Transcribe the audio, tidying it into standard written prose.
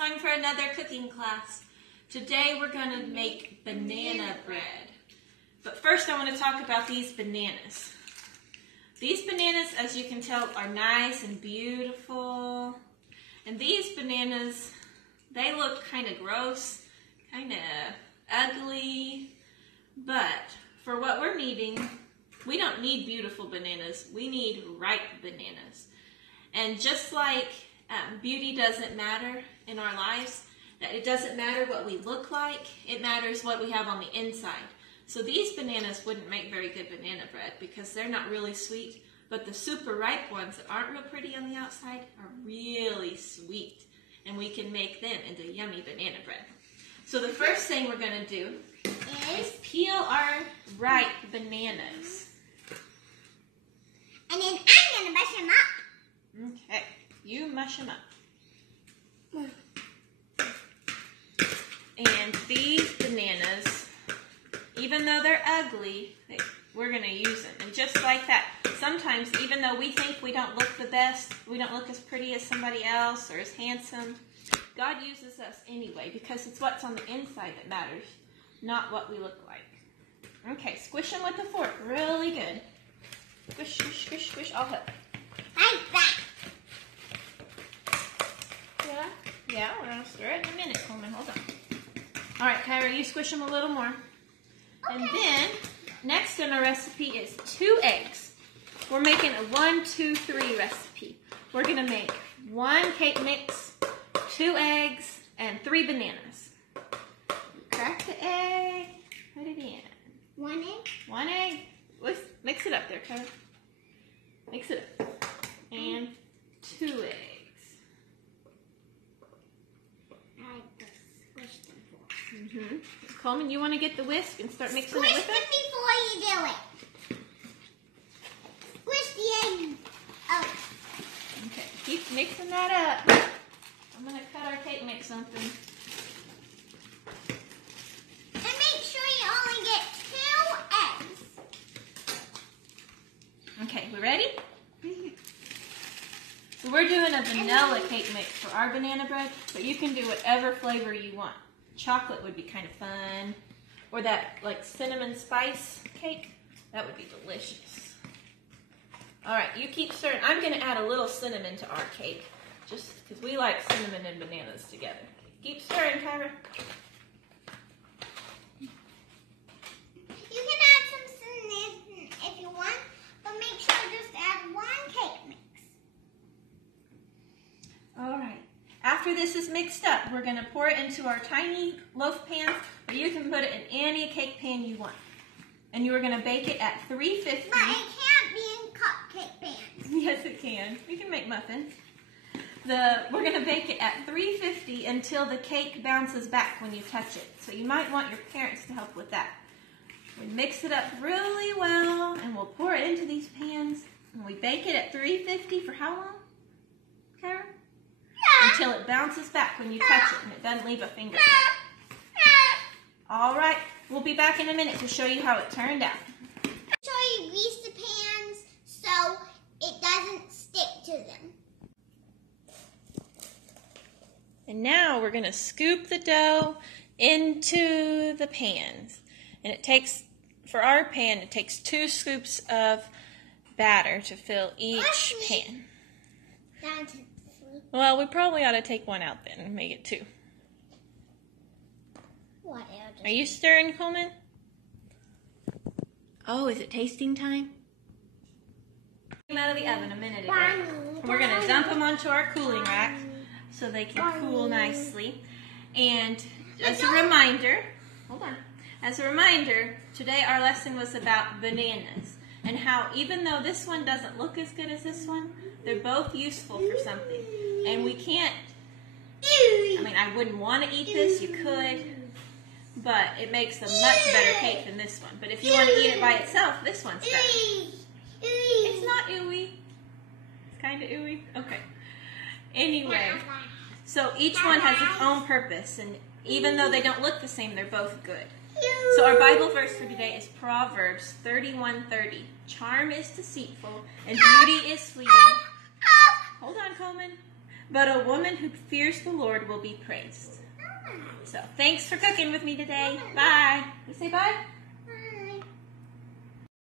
Time for another cooking class. Today we're going to make banana bread. But first I want to talk about these bananas. These bananas, as you can tell, are nice and beautiful. And these bananas, they look kind of gross, kind of ugly. But for what we're needing, we don't need beautiful bananas. We need ripe bananas. And just like beauty doesn't matter in our lives, that it doesn't matter what we look like, it matters what we have on the inside. So these bananas wouldn't make very good banana bread because they're not really sweet, but the super ripe ones that aren't real pretty on the outside are really sweet, and we can make them into yummy banana bread. So the first thing we're going to do is peel our ripe bananas. And then I'm going to mush them up. Okay, you mush them up. And these bananas, even though they're ugly, we're going to use them. And just like that, sometimes even though we think we don't look the best, we don't look as pretty as somebody else or as handsome, God uses us anyway because it's what's on the inside that matters, not what we look like. Okay, squish them with the fork really good. Squish, squish, squish, squish. I'll help. Like that. Yeah, we're going to stir it in a minute, Coleman. Hold on. All right, Kyra, you squish them a little more. Okay. And then, next in our recipe is 2 eggs. We're making a 1, 2, 3 recipe. We're going to make 1 cake mix, 2 eggs, and 3 bananas. Crack the egg, put it in. 1 egg? 1 egg. Let's mix it up there, Kyra. Mix it up. And 2 eggs. Coleman, you want to get the whisk and start mixing it with it? Squish them before you do it. Squish the egg. Oh. Okay, keep mixing that up. I'm going to cut our cake mix open. And make sure you only get 2 eggs. Okay, we ready? So we're doing a vanilla cake mix for our banana bread, but you can do whatever flavor you want. Chocolate would be kind of fun. Or that like cinnamon spice cake. That would be delicious. Alright, you keep stirring. I'm going to add a little cinnamon to our cake. Just because we like cinnamon and bananas together. Keep stirring, Kyra. You can add some cinnamon if you want, but make sure just add 1 cake mix. Alright. After this is mixed up, we're going to pour it into our tiny loaf pans, or you can put it in any cake pan you want. And you are going to bake it at 350. But it can't be in cupcake pans. Yes, it can. You can make muffins. We're going to bake it at 350 until the cake bounces back when you touch it. So you might want your parents to help with that. We mix it up really well, and we'll pour it into these pans. And we bake it at 350 for how long, Kara? Until it bounces back when you touch it and it doesn't leave a fingerprint. All right, we'll be back in a minute to show you how it turned out. Make sure you grease the pans so it doesn't stick to them. And now we're going to scoop the dough into the pans. And it takes, for our pan, it takes 2 scoops of batter to fill each pan. Down to 3. Well, we probably ought to take 1 out then and make it 2. What else? Are you stirring, Coleman? Oh, is it tasting time? Came out of the oven a minute ago. We're going to dump them onto our cooling rack so they can cool nicely. And as a reminder, hold on. As a reminder, today our lesson was about bananas and how even though this one doesn't look as good as this one, they're both useful for something. And we can't, I mean, I wouldn't want to eat this, you could, but it makes a much better cake than this one. But if you want to eat it by itself, this one's better. It's not ooey. It's kind of ooey. Okay. Anyway, so each one has its own purpose, and even though they don't look the same, they're both good. So our Bible verse for today is Proverbs 31:30. Charm is deceitful, and beauty is fleeting. Hold on, Coleman. but a woman who fears the Lord will be praised. So thanks for cooking with me today. Bye. Say bye.